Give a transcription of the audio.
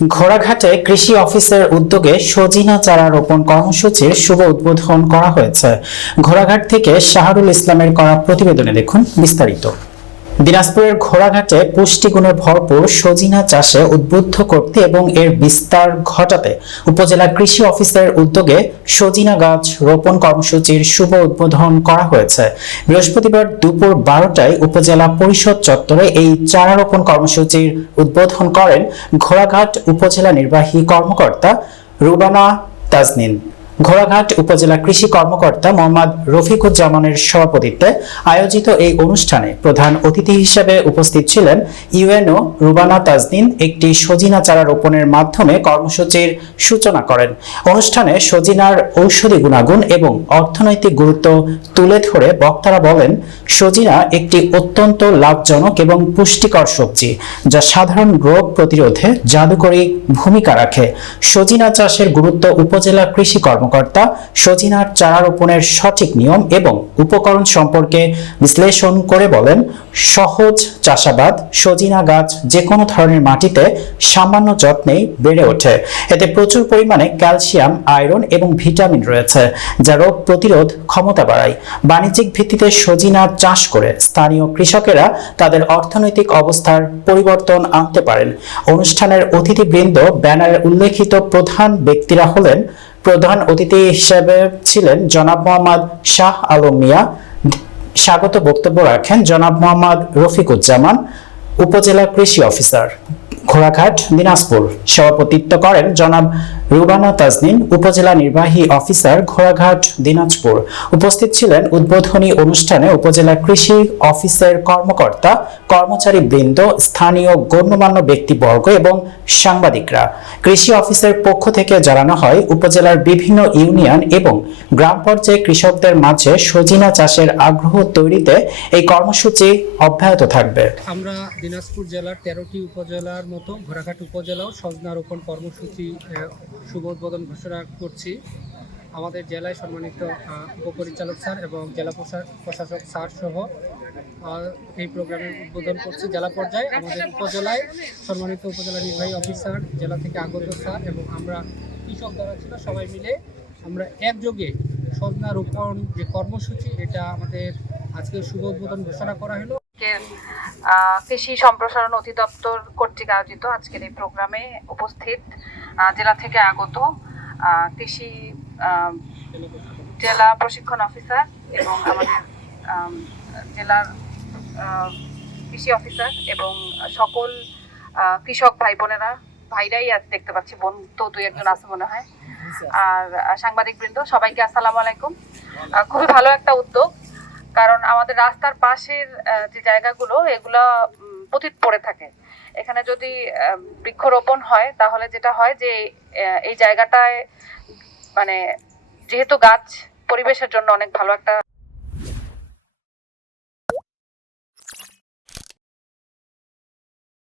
ঘোড়াঘাটে কৃষি অফিসের উদ্যোগে সজিনা চারা রোপণ কর্মসূচির শুভ উদ্বোধন করা হয়েছে। ঘোড়াঘাট থেকে শাহরুল ইসলামের করা প্রতিবেদনে দেখুন বিস্তারিত। দিনাজপুরের ঘোড়াঘাটে পুষ্টিগুণে ভরপুর সজিনা চাষে উদ্বুদ্ধ করতে এবং এর বিস্তার ঘটাতে উপজেলা কৃষি অফিসের উদ্যোগে সজিনা গাছ রোপণ কর্মসূচির শুভ উদ্বোধন করা হয়েছে। বৃহস্পতিবার দুপুর 12টায় উপজেলা পরিষদ চত্বরে এই চারা রোপণ কর্মসূচির উদ্বোধন করেন ঘোড়াঘাট উপজেলা নির্বাহী কর্মকর্তা রুবানা তাজনীন। ঘোড়াঘাট উপজেলা কৃষি কর্মকর্তা মোহাম্মদ রফিকুজ্জামানের সভাপতিত্বে আয়োজিত এই অনুষ্ঠানে প্রধান অতিথি হিসেবে উপস্থিত ছিলেন ইউএনও রুবানা তাজনীন। একটি সজিনা চারা রোপণের মাধ্যমে কর্মসূচির সূচনা করেন। অনুষ্ঠানে সজিনার ঔষধি গুণাগুণ এবং অর্থনৈতিক গুরুত্ব তুলে ধরে বক্তারা বলেন, সজিনা একটি অত্যন্ত লাভজনক এবং পুষ্টিকর সবজি যা সাধারণ রোগ প্রতিরোধে জাদুকরী ভূমিকা রাখে। সজিনা চাষের গুরুত্ব উপজেলা কৃষি কর্মকর্তা সজিনার চারা রোপণের সঠিক নিয়ম এবং উপকরণ সম্পর্কে বিশ্লেষণ করে বলেন, সহজ চাষাবাদ সজিনা গাছ যে কোনো ধরনের মাটিতে সামান্য যত্নেই বেড়ে ওঠে। এতে প্রচুর পরিমাণে ক্যালসিয়াম, আয়রন এবং ভিটামিন রয়েছে যা রোগ প্রতিরোধ ক্ষমতা বাড়ায়। বাণিজ্যিক ভিত্তিতে সজিনা চাষ করে স্থানীয় কৃষকেরা তাদের অর্থনৈতিক অবস্থার পরিবর্তন আনতে পারেন। অনুষ্ঠানের অতিথিবৃন্দ ব্যানারে উল্লেখিত প্রধান ব্যক্তিরা হলেন, প্রধান অতিথি হিসেবে ছিলেন জনাব মোহাম্মদ শাহ আলম মিয়া। স্বাগত বক্তব্য রাখেন জনাব মোহাম্মদ রফিকুজ্জামান, উপজেলা কৃষি অফিসার ঘোড়াঘাট দিনাজপুর। সভাপতিত্ব করেন জনাব রুবানা তাজনীন, উপজেলা নির্বাহী অফিসার ঘোড়াঘাট দিনাজপুর। উপস্থিত ছিলেন উদ্বোধনী অনুষ্ঠানে উপজেলা কৃষি অফিসের কর্মকর্তা, কর্মচারী বৃন্দ, স্থানীয় গণ্যমান্য ব্যক্তিবর্গ এবং সাংবাদিকরা। কৃষি অফিসের পক্ষ থেকে জানানো হয়, উপজেলার বিভিন্ন ইউনিয়ন এবং গ্রাম পর্যায়ে কৃষকদের মাঝে সজিনা চাষের আগ্রহ তৈরিতে এই কর্মসূচি অব্যাহত থাকবে। আমরা দিনাজপুর জেলার 13টি উপজেলার মতো ঘোড়াঘাট উপজেলাও সজনা রোপণ কর্মসূচি শুভ উদ্বোধন ঘোষণা করছি। আমাদের জেলায় সম্মানিত উপপরিচালক স্যার এবং জেলা প্রশাসক স্যার সহ এই প্রোগ্রামের উদ্বোধন করছি জেলা পর্যায়ে। আমাদের উপজেলায় সম্মানিত উপজেলা নির্বাহী অফিসার, জেলা থেকে আগত স্যার এবং আমরা কৃষক যারা ছিল সবাই মিলে আমরা একযোগে সজনা রোপণ যে কর্মসূচি, এটা আমাদের আজকে শুভ উদ্বোধন ঘোষণা করা হলো। কৃষি সম্প্রসারণ অধিদপ্তর কর্তৃক আয়োজিত আজকের এই প্রোগ্রামে উপস্থিত জেলা থেকে আগত কৃষি জেলা প্রশিক্ষণ অফিসার এবং আমাদের জেলার কৃষি অফিসার এবং সকল কৃষক ভাই বোনেরা, ভাইরাই আজ দেখতে পাচ্ছি, বোন তো দুই একজন আছে মনে হয়, আর সাংবাদিক বৃন্দ, সবাইকে আসসালামু আলাইকুম। খুবই ভালো একটা উদ্যোগ, কারণ আমাদের রাস্তার পাশের যে জায়গাগুলো এগুলো পতিত পড়ে থাকে। এখানে যদি বৃক্ষরোপণ হয় তাহলে যেটা হয় যে এই জায়গাটায় মানে যেহেতু গাছ পরিবেশের জন্য অনেক ভালো একটা